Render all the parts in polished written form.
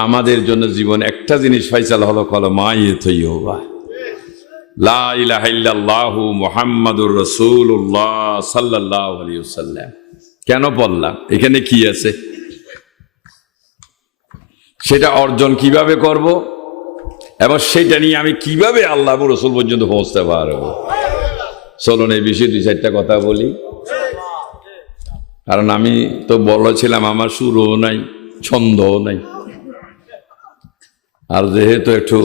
আমাদের জন্য জীবন একটা জিনিস ফয়সালা হলো কলমায়ে তৈয়বা, লা ইলাহা ইল্লাল্লাহু মুহাম্মাদুর রাসূলুল্লাহ সাল্লাল্লাহু আলাইহি ওয়াসাল্লাম। কেন বললাম? এখানে কি আছে, সেটা অর্জন কিভাবে করব, এবং সেটা নিয়ে আমি কিভাবে আল্লাহ এবং রাসূল পর্যন্ত পৌঁছতে পারবো। চলুন এই বিষয়ে দুই চারটা কথা বলি, কারণ আমি তো বলেছিলাম আমার সুরও নাই, ছন্দও নাই। আর যেহেতু একটু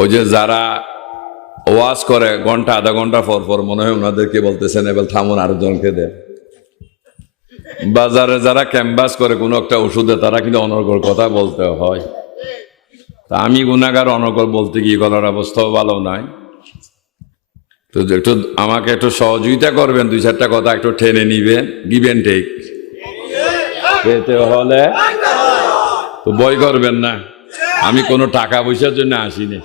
ওই যে যারা ওয়াজ করে ঘন্টা আধা ঘন্টা পর পর, মনে হয় ওনাদেরকে বলতেছেন এবার থামুন, আরো জনকে দেন। বাজারে যারা ক্যাম্পাস করে কোনো একটা ওষুধে, তারা কিন্তু অনর্গল কথা বলতে হয়। তা আমি গুনাহগার, অনর্গল বলতে গিয়ে গলার অবস্থাও ভালো নয়। তো একটু আমাকে একটু সহযোগিতা করবেন, দুই চারটা কথা একটু টেনে নিবেন, গিভ এন্ড টেক পেতে হলে। তো ভয় করবেন না, আমি কোনো টাকা পয়সার জন্য আসিনি।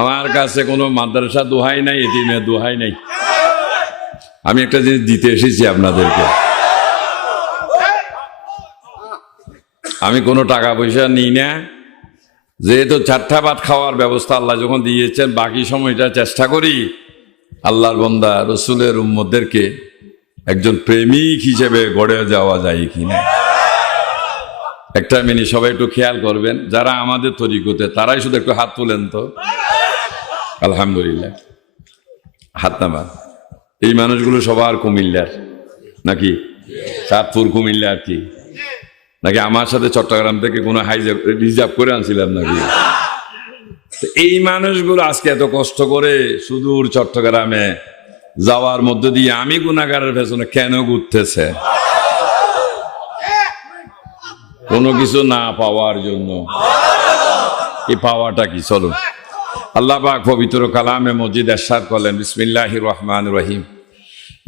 আমার কাছে কোনো মাদ্রাসা দোহাই নাই, এতিমের দোহাই নাই। আমি একটা জিনিস দিতে এসেছি আপনাদেরকে। আমি কোনো টাকা পয়সা নিই না। যেহেতু চারটা ভাত খাওয়ার ব্যবস্থা আল্লাহ যখন দিয়েছেন, বাকি সময়টা চেষ্টা করি আল্লাহর বান্দা রসুলের উম্মতদেরকে একজন প্রেমিক হিসেবে গড়ে যাওয়া যায় কিনা। একটা মিনিট সবাই একটু খেয়াল করবেন, যারা আমাদের তরিকতে তারাই শুধু একটু হাত তোলেন তো। আলহামদুলিল্লাহ, হাত নামা। এই মানুষগুলো সবার কুমিল্লার নাকি? চাঁদপুর কুমিল্লার কি নাকি? আমার সাথে চট্টগ্রাম থেকে কোনো রিজার্ভ করে আনছিলাম নাকি? এই মানুষগুলো আজকে এত কষ্ট করে সুদূর চট্টগ্রামে যাওয়ার মধ্যে দিয়ে আমি গুনাহগারের পেছনে কেন ঘুরতেছে? কোনো কিছু না পাওয়ার জন্য। এই পাওয়াটা কি? চলো আল্লাহ পাক পবিত্র কালামে মজিদ ইরশাদ করলেন, বিসমিল্লাহির রহমানির রহিম,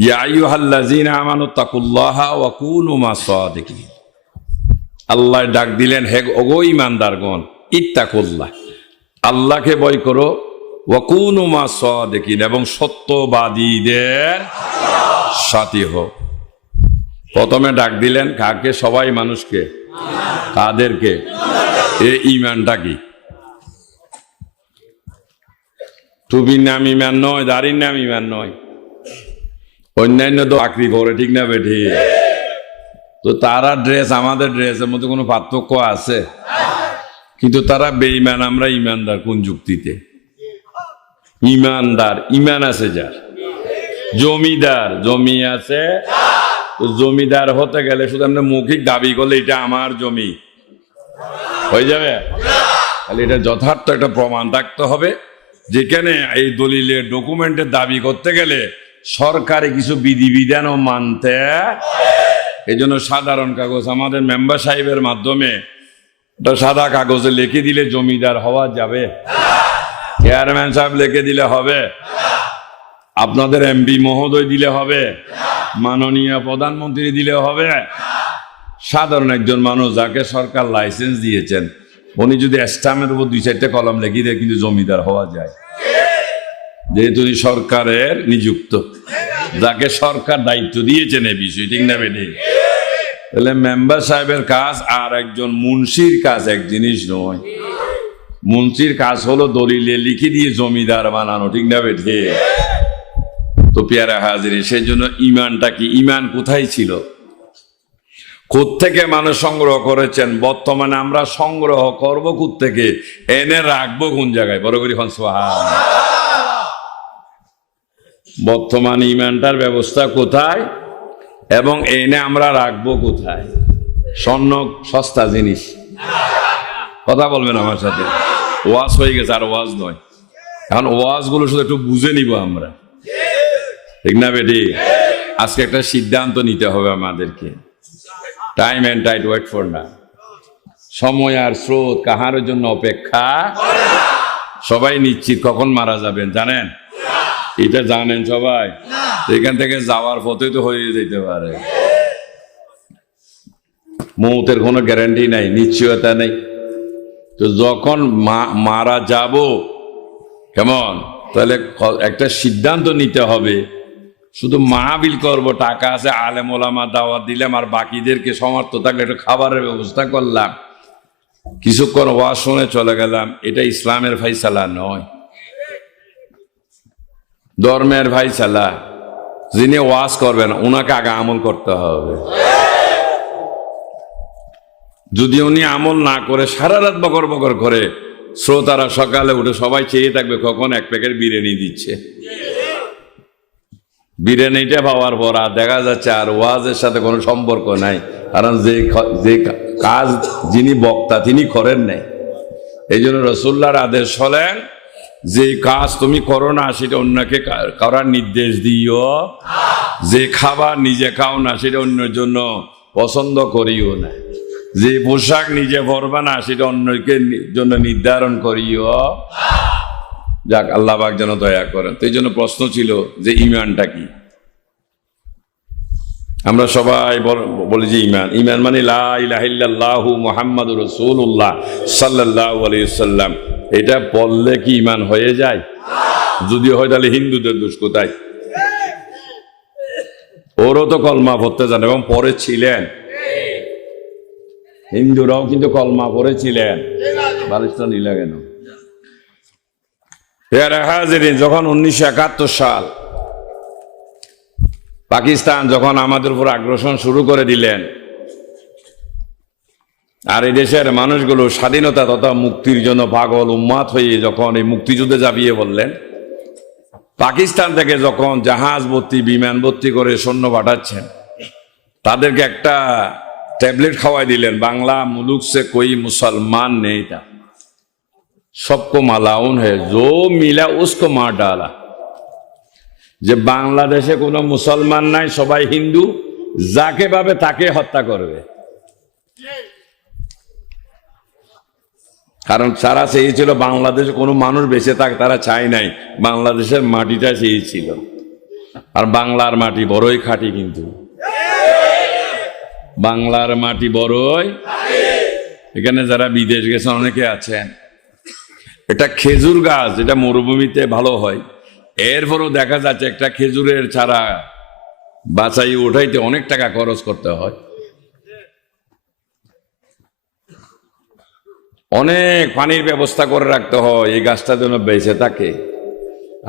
ইয়া আইয়ুহাল্লাযীনা আমানু তাকুল্লাহা ওয়া কুনু মাস-সাদিকিন। আল্লাহ ডাক দিলেন, হে ওগো ঈমানদারগণ, ইত্তাকুল্লাহ, আল্লাহকে ভয় করো, ওয়া কুনু মাস-সাদিকিন, এবং সত্যবাদীদের সাথী হও। প্রথমে ডাক দিলেন কাকে? সবাই মানুষকে। কাদেরকে? এই ঈমানটা কি? টুপির নাম ঈমান নয়, দাড়ির নাম ঈমান নয়। অন্যান্য তো চাকরি করে, ঠিক না বেঠি? তো তারা ড্রেস, আমাদের ড্রেসের মধ্যে কোনো পার্থক্য আছে? কিন্তু তারা বেঈমান, আমরা ঈমানদার। কোন যুক্তিতে? ঈমানদার, ঈমান আছে যার। জমিদার, জমি আছে। জমিদার হতে গেলে শুধু আমরা মৌখিক দাবি করলে এটা আমার জমি হয়ে যাবে? তাহলে এটা যথার্থ একটা প্রমাণ থাকতে হবে, যেখানে এই দলিলের ডকুমেন্টের দাবি করতে গেলে সরকারি কিছু বিধিবিধানও মানতে। এই জন্য সাধারণ কাগজ আমাদের মেম্বার সাহেবের মাধ্যমে সাদা কাগজে লিখে দিলে জমিদার হওয়া যাবে? চেয়ারম্যান সাহেব লিখে দিলে হবে? আপনাদের এমপি মহোদয় দিলে হবে? মাননীয় প্রধানমন্ত্রী দিলে হবে? সাধারণ একজন মানুষ যাকে সরকার লাইসেন্স দিয়েছেন, উনি যদি স্ট্যাম্পের উপর দুই চারটে কলম লিখে দেয়, কিন্তু জমিদার হওয়া যায়, যেহেতু উনি সরকারের নিযুক্ত, যাকে সরকার দায়িত্ব দিয়েছেন এই বিষয়, ঠিক না বেটি? তাহলে মেম্বার সাহেবের কাজ আর একজন মুন্সির কাজ এক জিনিস নয়। মুন্সির কাজ হলো দলিলে লিখে দিয়ে জমিদার বানানো, ঠিক না বেটি? তো পেয়ারা হাজিরি, সেই জন্য ঈমানটা কি? ঈমান কোথায় ছিল? কোত্থেকে মানুষ সংগ্রহ করেছেন? বর্তমানে আমরা সংগ্রহ করব কোত্থেকে? এনে রাখবো কোন জায়গায়? বড় করি সুবহানাল্লাহ। বর্তমান ঈমানটার ব্যবস্থা কোথায় এবং এনে আমরা রাখবো কোথায়? স্বর্ণ সস্তা জিনিস, কথা বলবেন আমার সাথে। ওয়াজ হয়ে গেছে, আর ওয়াজ নয়। এখন ওয়াজগুলো শুধু একটু বুঝে নিব আমরা, ঠিক না বেটি? আজকে একটা সিদ্ধান্ত নিতে হবে আমাদেরকে। Time and tide wait for none. সময় আর স্রোত কাহার জন্য অপেক্ষা। সবাই নিশ্চিত কখন মারা যাবেন জানেন? এটা জানেন সবাই? এখান থেকে যাওয়ার পথে তো হয়ে যেতে পারে। মৌতের কোনো গ্যারান্টি নাই, নিশ্চয়তা নেই। তো যখন মারা যাব, কেমন, তাহলে একটা সিদ্ধান্ত নিতে হবে। শুধু মাহফিল করব, টাকা আছে, আলেম ওলামা দাওয়াত দিলাম, আর বাকিদেরকে সমর্থ থাকলে একটু খাবারের ব্যবস্থা করলাম, কিছুক্ষণ ওয়াজ শুনে চলে গেলাম, এটা ইসলামের ফাইসালা নয়, ধর্মের ফাইসালা। যিনি ওয়াজ করবেন ওনাকে আগে আমল করতে হবে। যদি উনি আমল না করে সারা রাত বকর বকর করে, শ্রোতারা সকালে উঠে সবাই চেয়ে থাকবে কখন এক প্যাকেট বিরিয়ানি দিচ্ছে। বিরিয়ানিটা পাওয়ার পর আর দেখা যাচ্ছে আর ওয়াজের সাথে কোনো সম্পর্ক নাই, কারণ যে কাজ যিনি বক্তা তিনি করেন নাই। এই জন্য রাসূলুল্লাহর আদেশ হলেন, যে কাজ তুমি করো না সেটা অন্যকে করার নির্দেশ দিও, যে খাবার নিজে খাও না সেটা অন্যের জন্য পছন্দ করিও না, যে পোশাক নিজে পরবে না সেটা অন্যকে জন্য নির্ধারণ করিও। যাক, আল্লাহ পাক যেন দয়া করেন। তো এই জন্য প্রশ্ন ছিল যে ইমানটা কি। আমরা সবাই বলি যে ইমান মানে লা ইলাহা ইল্লাল্লাহু মুহাম্মাদুর রাসূলুল্লাহ সাল্লাল্লাহু আলাইহি ওয়াসাল্লাম। এটা বললে কি ইমান হয়ে যায়? যদি হয় তাহলে হিন্দুদের দোষ কোথায়? ওরও তো কলমা পড়তে জানে এবং পড়েছিলেন, হিন্দুরাও কিন্তু কলমা পড়েছিলেন। বালিশটা নিলে কেন? যখন 1971 সাল পাকিস্তান যখন আমাদের উপর আগ্রাসন শুরু করে দিলেন, আর এই দেশের মানুষগুলো স্বাধীনতা তথা মুক্তির জন্য পাগল উম্মাদ হয়ে যখন এই মুক্তিযুদ্ধে ঝাঁপিয়ে বললেন, পাকিস্তান থেকে যখন জাহাজ ভর্তি বিমান ভর্তি করে সৈন্য পাঠাচ্ছেন, তাদেরকে একটা ট্যাবলেট খাওয়াই দিলেন, বাংলা মুলুক সে কোই মুসলমান নেই था, सबको मालाउन है, जो मिला उसको मार डाला। যে বাংলাদেশে কোনো মুসলমান নাই, সবাই হিন্দু, যাকে পাবে তাকে হত্যা করবে। কারণ তারা চেয়েছিল বাংলাদেশে কোনো মানুষ বেঁচে থাক, তারা চায় নাই, বাংলাদেশের মাটিটা চেয়েছিল। আর বাংলার মাটি বড়ই খাঁটি, কিন্তু বাংলার মাটি বড়ই। এখানে যারা বিদেশ গেছেন অনেকে আছেন, এটা খেজুর গাছ, এটা মরুভূমিতে ভালো হয়, এরপরও দেখা যাচ্ছে একটা খেজুরের চারা বাছাই উঠাইতে অনেক টাকা খরচ করতে হয়, অনেক পানির ব্যবস্থা করে রাখতে হয় এই গাছটা যেন বেঁচে থাকে।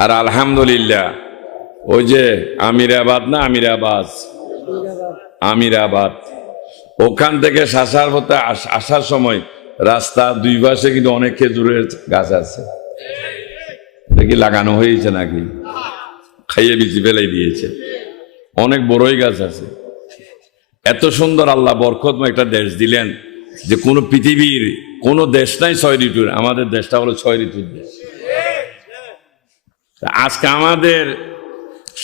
আর আলহামদুলিল্লাহ, ওই যে আমিরাবাদ না আমিরাবাদ, ওখান থেকে শাসার পথে আসার সময় রাস্তার দুই পাশে কিন্তু অনেক খেজুরের গাছ আছে। এটা কি লাগানো হয়েছে নাকি? খাইয়ে বিচি ফেলাই দিয়েছে। অনেক বড়ই গাছ আছে। এত সুন্দর আল্লাহ বরকতময় একটা দেশ দিলেন যে কোনো পৃথিবীর কোনো দেশ নাই 6 ঋতুর, আমাদের দেশটা হলো 6 ঋতুর দেশ। আজকে আমাদের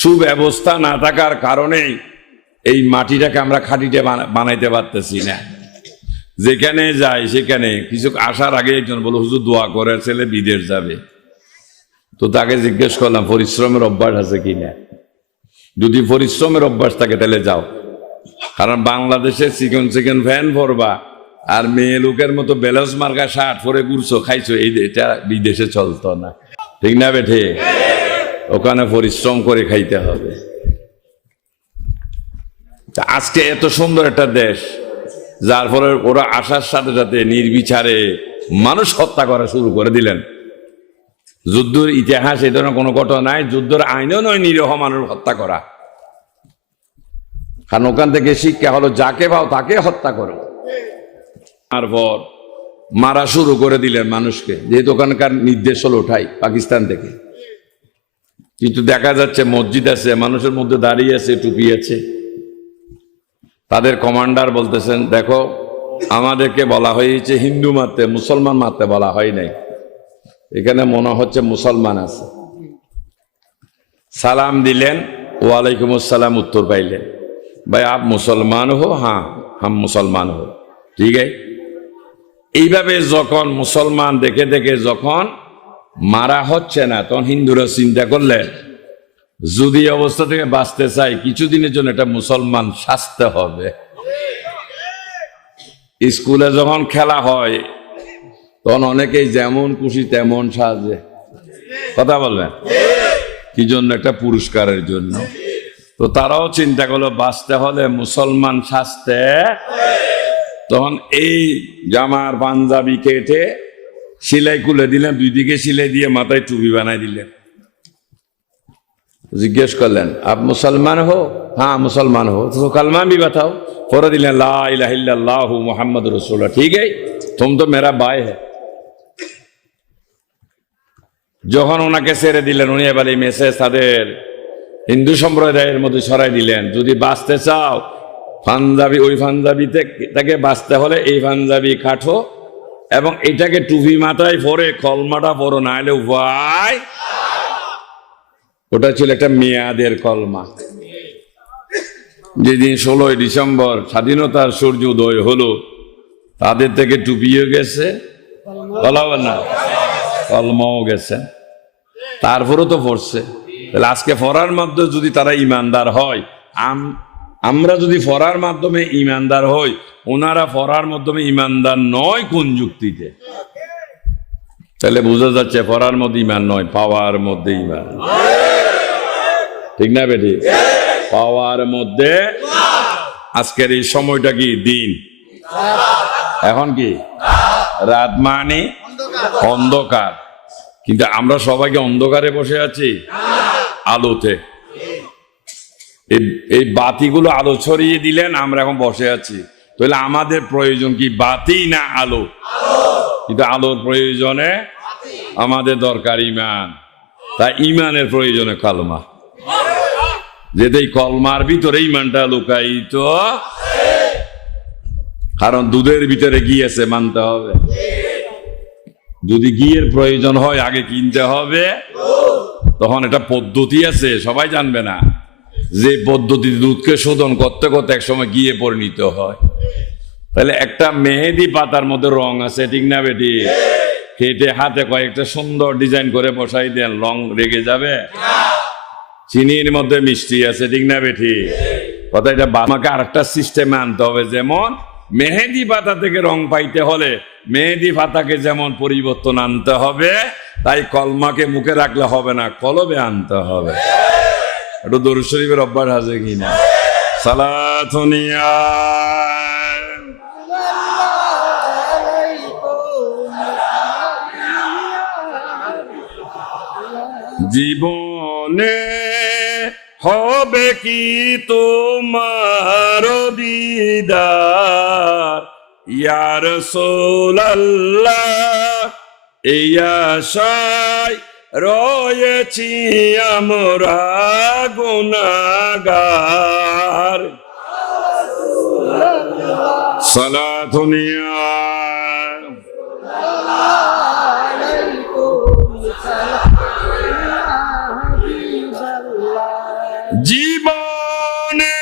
সুব্যবস্থা না থাকার কারণেই এই মাটিটাকে আমরা খাঁটিতে বানাইতে পারতেছি না। যেখানে যাই সেখানে কিছু আসার আগে একজন বলো, হুজুর দোয়া করে ছেলে বিদেশ যাবে। তো তাকে জিজ্ঞেস করলাম পরিশ্রমের অভ্যাস আছে কিনা। যদি পরিশ্রমের অভ্যাস থাকে তাহলে যাও, কারণ বাংলাদেশে চিকেন ফ্যান পরবা আর মেয়ে লোকের মতো বেলস মার্কা শার্ট পরে ঘুরছো, খাইছো, এটা বিদেশে চলতো না। ঠিক না বেঠে? ওখানে পরিশ্রম করে খাইতে হবে। আজকে এত সুন্দর একটা দেশ, যার ফলে ওরা আসার সাথে সাথে নির্বিচারে মানুষ হত্যা করা শুরু করে দিলেন। যুদ্ধের ইতিহাস এই ধরনের কোনো ঘটনা নাই, যুদ্ধের আইনও নয় নিরীহ মানুষ হত্যা করা। কারণ ওখান থেকে শিক্ষা হলো যাকে পাও তাকে হত্যা করো। তারপর মারা শুরু করে দিলেন মানুষকে, যেহেতু ওখানকার নির্দেশ হলো ওঠাই পাকিস্তান থেকে। কিন্তু দেখা যাচ্ছে মসজিদ আছে, মানুষের মধ্যে দাঁড়িয়ে আছে, টুপি আছে, তাদের কমান্ডার বলতেছেন, দেখো আমাদেরকে বলা হয়েছে হিন্দু মারতে, মুসলমান মারতে বলা হয় নাই, এখানে মনে হচ্ছে মুসলমান আছে। সালাম দিলেন, ওয়ালাইকুম আসসালাম উত্তর পাইলেন, ভাই আপ মুসলমান হো? হ্যাঁ হাম মুসলমান হো। ঠিক আছে। এইভাবে যখন মুসলমান দেখে দেখে যখন মারা হচ্ছে না, তখন হিন্দুরা চিন্তা করলেন যদি অবস্থা থেকে বাঁচতে চাই কিছুদিনের জন্য এটা মুসলমান সাজতে হবে। স্কুলে যখন খেলা হয় তখন অনেকেই যেমন খুশি তেমন সাজে। কথা বলবেন কি জন্য? একটা পুরস্কারের জন্য। তো তারাও চিন্তা করলো বাঁচতে হলে মুসলমান সাজতে, তখন এই জামার পাঞ্জাবি কেটে সিলাই খুলে দিলেন, দুই দিকে সিলাই দিয়ে মাথায় টুপি বানাই দিলেন। জিজ্ঞেস করলেন আপ মুসলমান হো? হ্যাঁ মুসলমান হো, তো कलमा भी बताओ। পড়ে দিলেন লা ইলাহা ইল্লাল্লাহু মুহাম্মাদুর রাসূলুল্লাহ। ঠিক है, तुम तो मेरा भाई है। যখন ওনাকে ছেড়ে দিলেন, উনি এবার এই মেসেজ তাদের হিন্দু সম্প্রদায়ের মধ্যে ছড়াই দিলেন, যদি বাঁচতে চাও পাঞ্জাবি, ওই পাঞ্জাবি থেকে বাঁচতে হলে এই পাঞ্জাবি কাটো এবং এটাকে টুপি মাথায় পরে কলমাটা পড়ো, না হলে উপায়। ওটা ছিল একটা মেয়াদের কলমা। যেদিন 16 ডিসেম্বর স্বাধীনতার সূর্য উদয় হলো, তাদের থেকে টুপিও গেছে, বলাবেন না, কলমাও গেছে, তারপরও তো পড়ছে। তাহলে আজকে পড়ার মাধ্যমে যদি তারা ইমানদার হয়, আমরা যদি পড়ার মাধ্যমে ইমানদার হই, ওনারা পড়ার মাধ্যমে ইমানদার নয় কোন যুক্তিতে? তাহলে বোঝা যাচ্ছে পড়ার মধ্যে ইমান নয়, পাওয়ার মধ্যে ইমান। ঠিক না বেটি? পাওয়ার মধ্যে। আজকের এই সময়টা কি দিন, এখন কি রাত, মানে অন্ধকার। কিন্তু আমরা সবাইকে অন্ধকারে বসে আছি, আলোতে। এই বাতিগুলো আলো ছড়িয়ে দিলেন, আমরা এখন বসে আছি। তাহলে আমাদের প্রয়োজন কি বাতি না আলো? কিন্তু আলোর প্রয়োজনে আমাদের দরকার ইমান, তাই ইমানের প্রয়োজনে কলমা। যেতে এই কলমার ভিতরে ইমানটা লুকায়িত, কারণ দুধের ভিতরে ঘি আছে, মানতে হবে। যদি ঘিয়ের প্রয়োজন হয় আগে কিনতে হবে, তখন এটা পদ্ধতি আছে, সবাই জানবে না যে পদ্ধতি দুধকে শোধন করতে করতে একসময় ঘিয়ে পরিণত হয়। তাহলে একটা মেহেদি পাতার মধ্যে রং আছে, ঠিক না বেটি? কেটে হাতে কয়েকটা সুন্দর ডিজাইন করে বসাই দেন, রং রেগে যাবে? চিনির মধ্যে মিষ্টি আছে, ঠিক না বেটি? কথা এটা আমাকে আরেকটা সিস্টেমে আনতে হবে। যেমন মেহেদি পাতা থেকে রং পাইতে হলে মেহেদি পাতাকে যেমন পরিবর্তন আনতে হবে, তাই কলমাকে মুখে রাখলে হবে না, কলবে আনতে হবে। একটু দরুদ শরীফের অভ্যাস আছে কিনা? সালাতুনিয়া জীবনে হবে কি তোমার দিদার ইয়া রাসূলুল্লাহ, এই আশায় রয়েছি আমরা গুনাহগার। সালাতুনিয়া জীবনে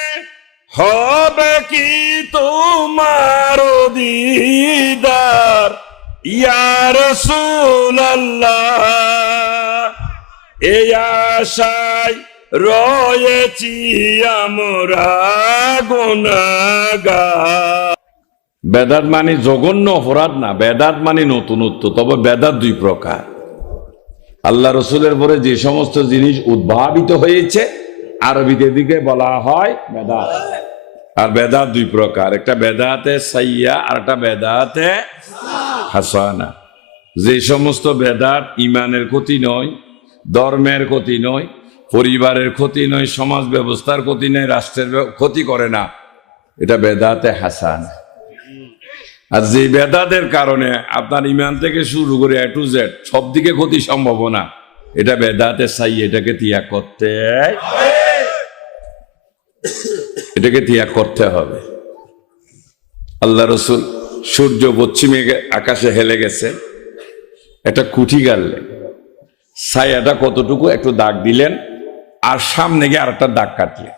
হবে কি তোমার দিদার ইয়া রাসূলুল্লাহ, এই আশায় রয়েছি আমরা গুনাহগার। বেদাত মানে জঘন্য অপরাধ না, বেদাত মানে নতুনত্ব। তবে বেদাত দুই প্রকার। আল্লাহ রসুলের পরে যে সমস্ত জিনিস উদ্ভাবিত হয়েছে, আরবিতে দিকে বলা হয় বেদাত। আর বেদাত দুই প্রকার, একটা বেদাতে সাইয়া আর একটা বেদাতে হাসানা। যে সমস্ত বেদাত ইমানের ক্ষতি নয়, ধর্মের ক্ষতি নয়, পরিবারের ক্ষতি নয়, সমাজ ব্যবস্থার ক্ষতি নয়, রাষ্ট্রের ক্ষতি করে না, এটা বেদাতে হাসানা। আর যে বেদাতের কারণে আপনার ইমান থেকে শুরু করে A to Z সব দিকে ক্ষতি সম্ভাবনা, এটা বেদাতে সাই। এটাকে ত্যাগ করতে হবে। আল্লাহ রসুল সূর্য পশ্চিমে আকাশে হেলে গেছে, একটা কুঠি গাড়লেন, ছায়াটা কতটুকু একটু দাগ দিলেন, আর সামনে গিয়ে আর একটা দাগ কাটলেন।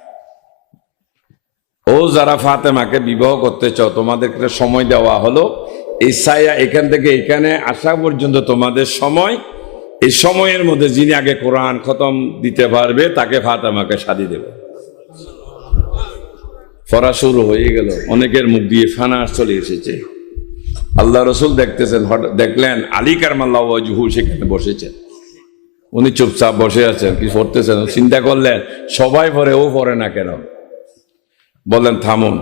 ও যারা ফাতেমাকে বিবাহ করতে চাও, তোমাদেরকে সময় দেওয়া হলো, এই ছায়া এখান থেকে এখানে আসা পর্যন্ত তোমাদের সময়। এই সময়ের মধ্যে যিনি আগে কোরআন খতম দিতে পারবে তাকে ফাতেমাকে শাদী দেব। পড়া শুরু হয়ে গেল, অনেকের মুখ দিয়ে ফানাস চলে এসেছে। আল্লাহ রসুল দেখতেছেন, দেখলেন আলী কারমাল্লাহু ওয়াজহু সেখানে বসেছেন। উনি চুপচাপ বসে আছেন, কি পড়তেছেন, চিন্তা করলেন সবাই পড়ে, ও পড়ে না কেন। বললেন থামুন,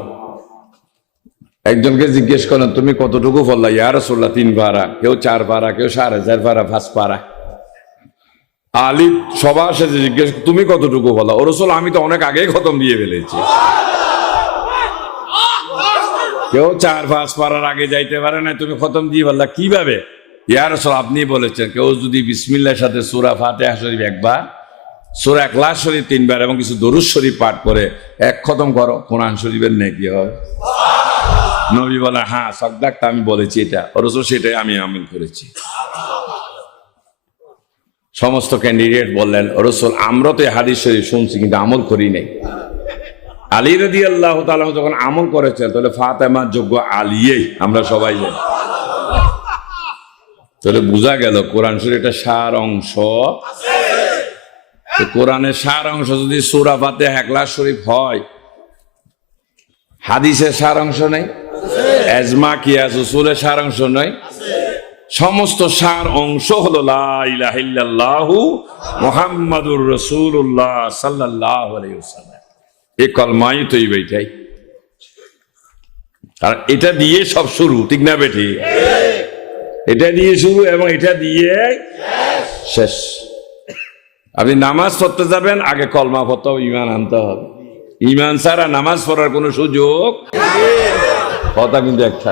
একজনকে জিজ্ঞেস করেন তুমি কতটুকু পড়লা? ইয়া রাসূলুল্লাহ 3 পারা, কেউ 4 পারা, কেউ 4.5 পারা, 5 পারা। আলী সবার সাথে জিজ্ঞেস তুমি কতটুকু পড়লা? ও রাসূল আমি তো অনেক আগেই খতম দিয়ে ফেলেছি। কেউ 4-5 পারার আগে যাইতে পারে না, তুমি খতম দিয়ে বললা কিভাবে? ইয়া রাসূল আপনি বলেছেন কেউ যদি বিসমিল্লাহর সাথে সূরা ফাতিহা শরীফ একবার, সূরা ইখলাস শরীফ 3 বার এবং কিছু দরুদ শরীফ পাঠ করে এক খতম করো, কোরআন শরীফের নেকি হবে। নবী বলে হ্যাঁ সাদ্দাক, আমি বলেছি এটা। রাসূল সেটাই আমি আমল করেছি। সমস্ত ক্যান্ডিডেট বললেন রাসূল আমরা তো এই হাদিস শরীফ শুনছি কিন্তু আমল করি নাই। আলী রাদিয়াল্লাহু তাআলা যখন আমল করেছেন তাহলে ফাতেমার যোগ্য আলীই, আমরা সবাই জানি। তাহলে বোঝা গেল কোরআন শরীফ একটা সার অংশ। কোরআনের সার অংশ যদি সূরা ফাতিহা ইখলাস শরীফ হয়, হাদিসের সার অংশ নেই, এজমা কিয়াস উসুলের সার অংশ নয়, সমস্ত সার অংশ হলো লা ইলাহা ইল্লাল্লাহু মুহাম্মাদুর রাসূলুল্লাহ সাল্লাল্লাহু আলাইহি ওয়াসাল্লাম। এই কলমাই তো এইটাই, আর এটা দিয়ে সব শুরু, ঠিক না বেঠি? এটা দিয়ে শুরু এবং এটা দিয়ে শেষ। আপনি নামাজ পড়তে যাবেন, আগে কলমা পড়তে হবে, ঈমান আনতে হবে। ঈমান ছাড়া নামাজ পড়ার কোনো সুযোগ কথা কিন্তু একটা